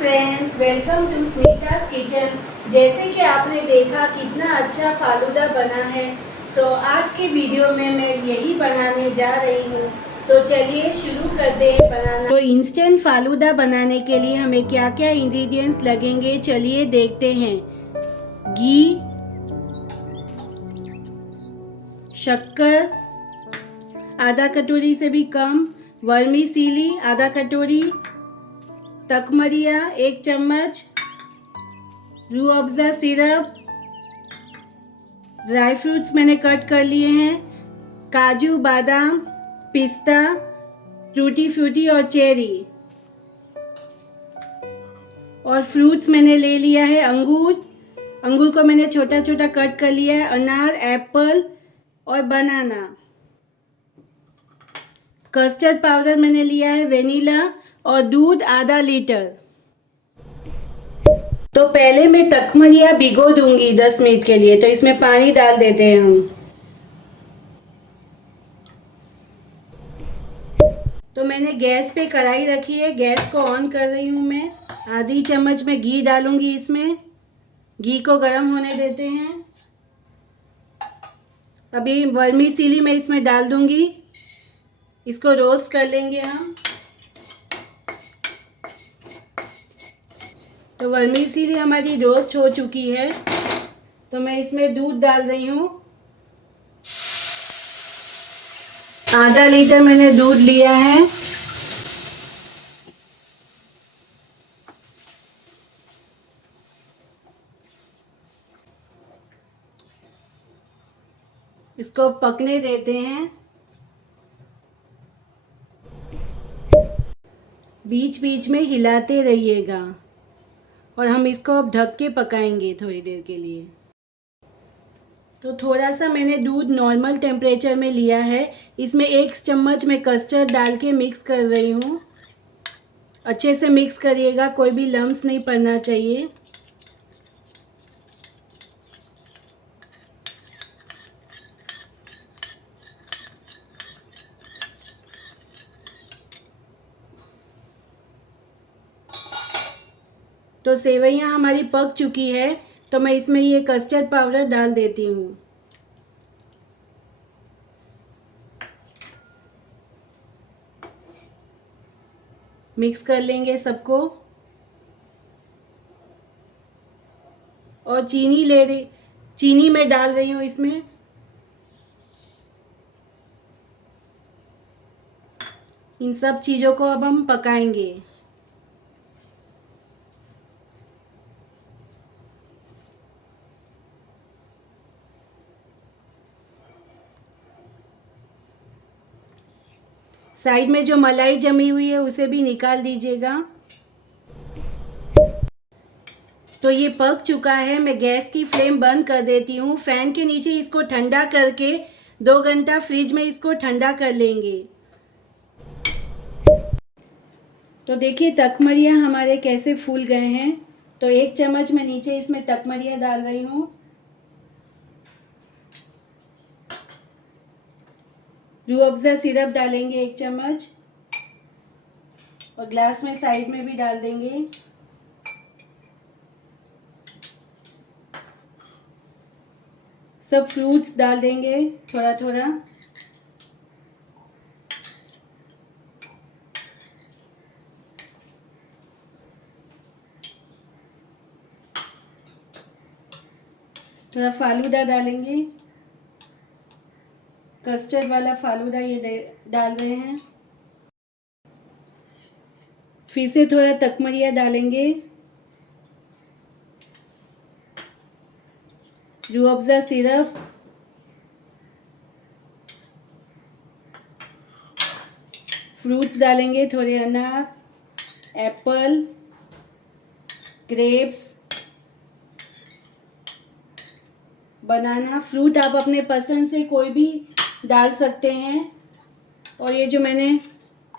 Friends, welcome to Smita's kitchen. जैसे कि आपने देखा कितना अच्छा फालूदा बना है, तो आज के वीडियो में मैं यही बनाने जा रही हूँ। तो चलिए शुरू करते हैं बनाना। तो इंस्टेंट फालूदा बनाने के लिए हमें क्या क्या इंग्रेडिएंट्स लगेंगे, चलिए देखते हैं। घी, शक्कर आधा कटोरी से भी कम, वर्मीसेली आधा कटोरी, तकमरिया 1 चम्मच, Rooh Afza syrup, dry fruits मैंने कट कर लिए हैं, काजू, बादाम, पिस्ता, टूटी फ्रूटी और चेरी। और फ्रूट्स मैंने ले लिया है अंगूर। अंगूर को मैंने छोटा छोटा कट कर लिया है, अनार, एप्पल और बनाना। कस्टर्ड पाउडर मैंने लिया है वेनिला और दूध आधा लीटर। तो पहले मैं तकमरिया भिगो दूंगी 10 मिनट के लिए। तो इसमें पानी डाल देते हैं हम। तो मैंने गैस पे कढ़ाई रखी है, गैस को ऑन कर रही हूँ मैं। आधी चम्मच में घी डालूंगी इसमें। घी को गर्म होने देते हैं। अभी वर्मीसेली मैं इसमें डाल दूंगी। इसको रोस्ट कर लेंगे हम। तो वर्मीसेली हमारी रोस्ट हो चुकी है। तो मैं इसमें दूध डाल रही हूँ। आधा लीटर मैंने दूध लिया है। इसको पकने देते हैं। बीच बीच में हिलाते रहिएगा। और हम इसको अब ढक के पकाएंगे थोड़ी देर के लिए। तो थोड़ा सा मैंने दूध नॉर्मल टेम्परेचर में लिया है। इसमें 1 चम्मच मैं कस्टर्ड डाल के मिक्स कर रही हूँ। अच्छे से मिक्स करिएगा, कोई भी लम्स नहीं पड़ना चाहिए। तो सेवइयाँ हमारी पक चुकी है। तो मैं इसमें ये कस्टर्ड पाउडर डाल देती हूँ। मिक्स कर लेंगे सबको। और चीनी मैं डाल रही हूँ इसमें। इन सब चीज़ों को अब हम पकाएंगे। साइड में जो मलाई जमी हुई है उसे भी निकाल दीजिएगा। तो ये पक चुका है। मैं गैस की फ्लेम बंद कर देती हूँ। फैन के नीचे इसको ठंडा करके 2 घंटा फ्रिज में इसको ठंडा कर लेंगे। तो देखिए तकमरिया हमारे कैसे फूल गए हैं। तो 1 चम्मच मैं नीचे इसमें तकमरिया डाल रही हूँ। रूह अफ़ज़ा सिरप डालेंगे 1 चम्मच। और ग्लास में साइड में भी डाल देंगे। सब फ्रूट्स डाल देंगे थोड़ा थोड़ा। थोड़ा फालूदा डालेंगे। कस्टर्ड वाला फालूदा ये डाल रहे हैं। फिर से थोड़ा तकमरिया डालेंगे। रूह अफ़ज़ा सिरप, फ्रूट्स डालेंगे थोड़े, अनार, एप्पल, ग्रेप्स, बनाना। फ्रूट आप अपने पसंद से कोई भी डाल सकते हैं। और ये जो मैंने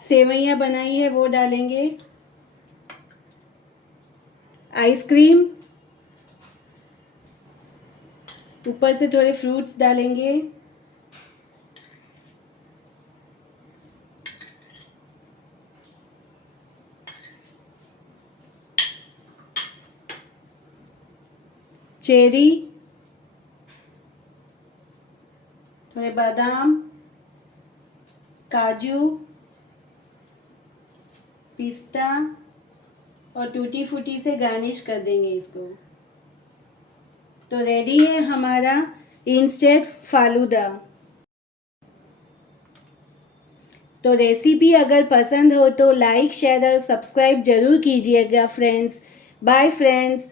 सेवइयाँ बनाई है वो डालेंगे। आइसक्रीम, ऊपर से थोड़े फ्रूट्स डालेंगे। चेरी, थोड़े बादाम, काजू, पिस्ता और टूटी फूटी से गार्निश कर देंगे इसको। तो रेडी है हमारा इंस्टेंट फालूदा। तो रेसिपी अगर पसंद हो तो लाइक, शेयर और सब्सक्राइब जरूर कीजिएगा फ्रेंड्स। Bye friends.